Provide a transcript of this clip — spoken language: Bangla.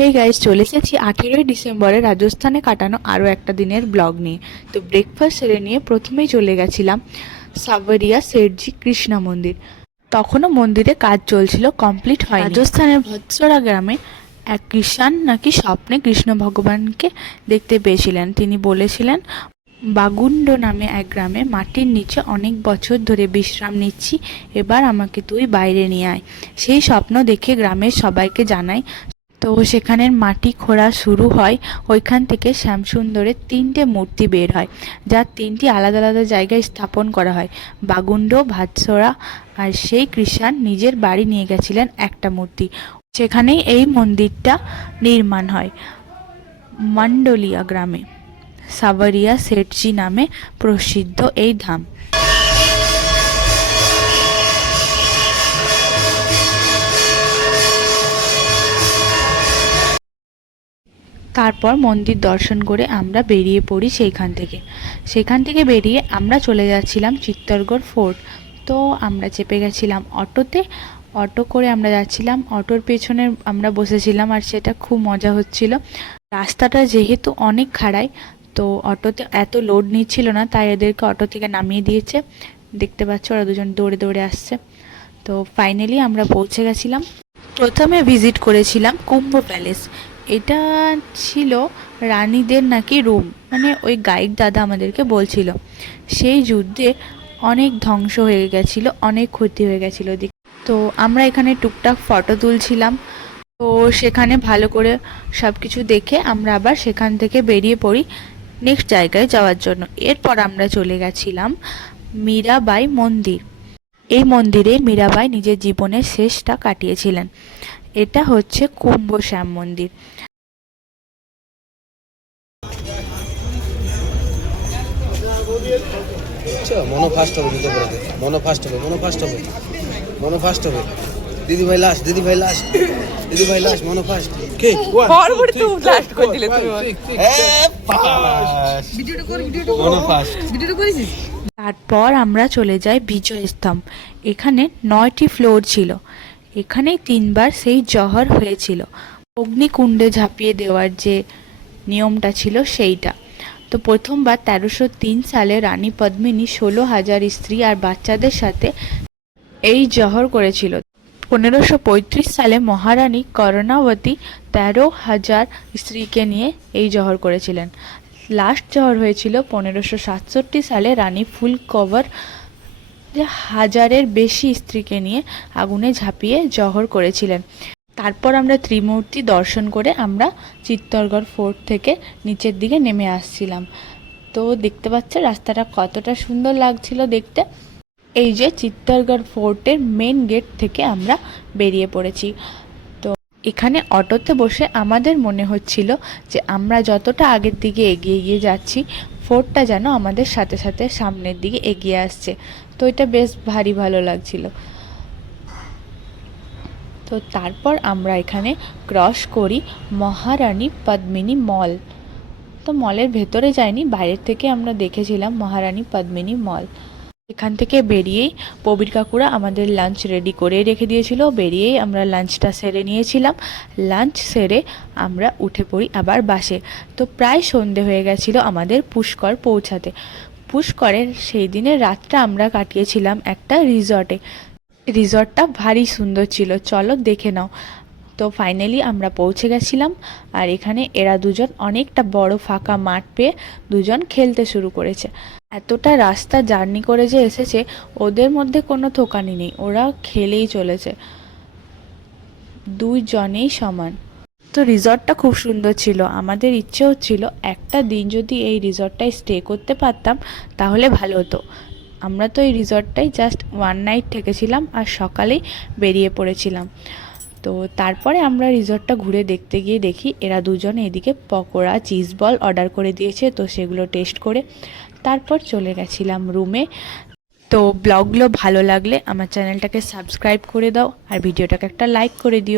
হে গাইস, চলে এসেছি 18ই ডিসেম্বরে রাজস্থানে কাটানো আরও একটা দিনের ব্লগ নিয়ে। তো ব্রেকফাস্ট সেরে নিয়ে প্রথমেই চলে গেছিলাম সাভারিয়া সেঠজি কৃষ্ণা মন্দির। তখনও মন্দিরে কাজ চলছিল, কমপ্লিট হয়নি। রাজস্থানের ভৎসরা গ্রামে এক কিষান নাকি স্বপ্নে কৃষ্ণ ভগবানকে দেখতে পেয়েছিলেন। তিনি বলেছিলেন, বাগুন্ড নামে এক গ্রামে মাটির নিচে অনেক বছর ধরে বিশ্রাম নিচ্ছি, এবার আমাকে তুই বাইরে নিয়ে আয়। সেই স্বপ্ন দেখে গ্রামের সবাইকে জানাই। তো সেখানের মাটি খোঁড়া শুরু হয়। ওইখান থেকে শ্যামসুন্দরের 3টে মূর্তি বের হয়, যা 3টি আলাদা আলাদা জায়গায় স্থাপন করা হয়, বাগুন্ড, ভাতসরা। আর সেই কৃষাণ নিজের বাড়ি নিয়ে গেছিলেন একটা মূর্তি। সেখানেই এই মন্দিরটা নির্মাণ হয় মান্ডলিয়া গ্রামে। সাভারিয়া সেঠজি নামে প্রসিদ্ধ এই ধাম। তারপর মন্দির দর্শন করে আমরা বেরিয়ে পড়ি সেখান থেকে বেরিয়ে আমরা চলে যাচ্ছিলাম চিত্তরগড় ফোর্ট। তো আমরা চেপে গেছিলাম অটোতে। অটো করে আমরা যাচ্ছিলাম, অটোর পেছনে আমরা বসেছিলাম, আর সেটা খুব মজা হচ্ছিল। রাস্তাটা যেহেতু অনেক খাড়াই, তো অটোতে এত লোড নিচ্ছিল না, তাই এদেরকে অটো থেকে নামিয়ে দিয়েছে। দেখতে পাচ্ছ ওরা দুজন দৌড়ে দৌড়ে আসছে। তো ফাইনালি আমরা পৌঁছে গেছিলাম। প্রথমে ভিজিট করেছিলাম কুম্ভ প্যালেস। এটা ছিল রানীদের নাকি রুম, মানে ওই গাইড দাদা আমাদেরকে বলছিল সেই যুদ্ধে অনেক ধ্বংস হয়ে গেছিল, অনেক ক্ষতি হয়ে গেছিল। তো আমরা এখানে টুকটাক ফটো তুলছিলাম। তো সেখানে ভালো করে সব কিছু দেখে আমরা আবার সেখান থেকে বেরিয়ে পড়ি নেক্সট জায়গায় যাওয়ার জন্য। এরপর আমরা চলে গেছিলাম মীরাবাই মন্দির। এই মন্দিরে মীরাবাই নিজের জীবনের শেষটা কাটিয়েছিলেন। এটা হচ্ছে কুম্ভ শ্যাম মন্দির। দিদি ভাই লাস্ট মনোফাস্ট কে ফরওয়ার্ড তো লাস্ট করে দিলে তুমি ভিডিওটা করেছিস। তারপর আমরা চলে যাই বিজয় স্তম্ভ। এখানে 9টি ফ্লোর ছিল। এখানেই 3বার সেই জহর হয়েছিল, অগ্নিকুণ্ডে ঝাঁপিয়ে দেওয়ার যে নিয়মটা ছিল সেইটা। তো প্রথমবার 1303 সালে রানী পদ্মিনী 16,000 স্ত্রী আর বাচ্চাদের সাথে এই জহর করেছিল। 1535 সালে মহারানী কর্ণাবতী 13,000 স্ত্রীকে নিয়ে এই জহর করেছিলেন। লাস্ট জহর হয়েছিল 1567 সালে রানী ফুলকোভার 1000-এর বেশি স্ত্রীকে নিয়ে আগুনে ঝাঁপিয়ে জহর করেছিলেন। তারপর আমরা ত্রিমূর্তি দর্শন করে আমরা চিত্তরগড় ফোর্ট থেকে নিচের দিকে নেমে আসছিলাম। তো দেখতে পাচ্ছ রাস্তাটা কতটা সুন্দর লাগছিল দেখতে। এই যে চিত্তরগড় ফোর্টের মেন গেট থেকে আমরা বেরিয়ে পড়েছি। তো এখানে অটোতে বসে আমাদের মনে হচ্ছিল যে আমরা যতটা আগের দিকে এগিয়ে যাচ্ছি, ফোর্টটা যেন আমাদের সাথে সাথে সামনের দিকে এগিয়ে আসছে। তো এটা বেশ ভালো লাগছিল। তো তারপর আমরা এখানে ক্রস করি মহারানী পদ্মিনী মল। তো মলের ভেতরে যাইনি, বাইরের থেকে আমরা দেখেছিলাম মহারানী পদ্মিনী মল। এখান থেকে বেরিয়েই প্রবীর কাকুরা আমাদের লাঞ্চ রেডি করে রেখে দিয়েছিল। বেরিয়েই আমরা লাঞ্চটা সেরে নিয়েছিলাম। লাঞ্চ সেরে আমরা উঠে পড়ি আবার বাসে। তো প্রায় সন্ধে হয়ে গেছিল আমাদের পুষ্কর পৌঁছাতে। পুষ্করের সেই দিনের রাতটা আমরা কাটিয়েছিলাম একটা রিসর্টে। রিসর্টটা ভারী সুন্দর ছিল, চলো দেখে নাও। তো ফাইনালি আমরা পৌঁছে গেছিলাম, আর এখানে এরা দুজন অনেকটা বড় ফাঁকা মাঠ পেয়ে দুজন খেলতে শুরু করেছে। এতটা রাস্তা জার্নি করে যে এসেছে, ওদের মধ্যে কোনো থোকানি নেই, ওরা খেলেই চলেছে, দুইজনেই সমান। তো রিসর্টটা খুব সুন্দর ছিল। আমাদের ইচ্ছে হচ্ছিল একটা দিন যদি এই রিসর্টটায় স্টে করতে পারতাম তাহলে ভালো হতো। আমরা তো এই রিসর্টটাই জাস্ট 1 নাইট থেকেছিলাম আর সকালেই বেরিয়ে পড়েছিলাম। তো তারপরে আমরা রিসর্টটা ঘুরে দেখতে গিয়ে দেখি এরা দুজন এদিকে পকোড়া, চিজ বল অর্ডার করে দিয়েছে। তো সেগুলো টেস্ট করে তারপর চলে গেছিলাম রুমে। তো ব্লগগুলো ভালো লাগলে আমার চ্যানেলটাকে সাবস্ক্রাইব করে দাও, আর ভিডিওটাকে একটা লাইক করে দিও।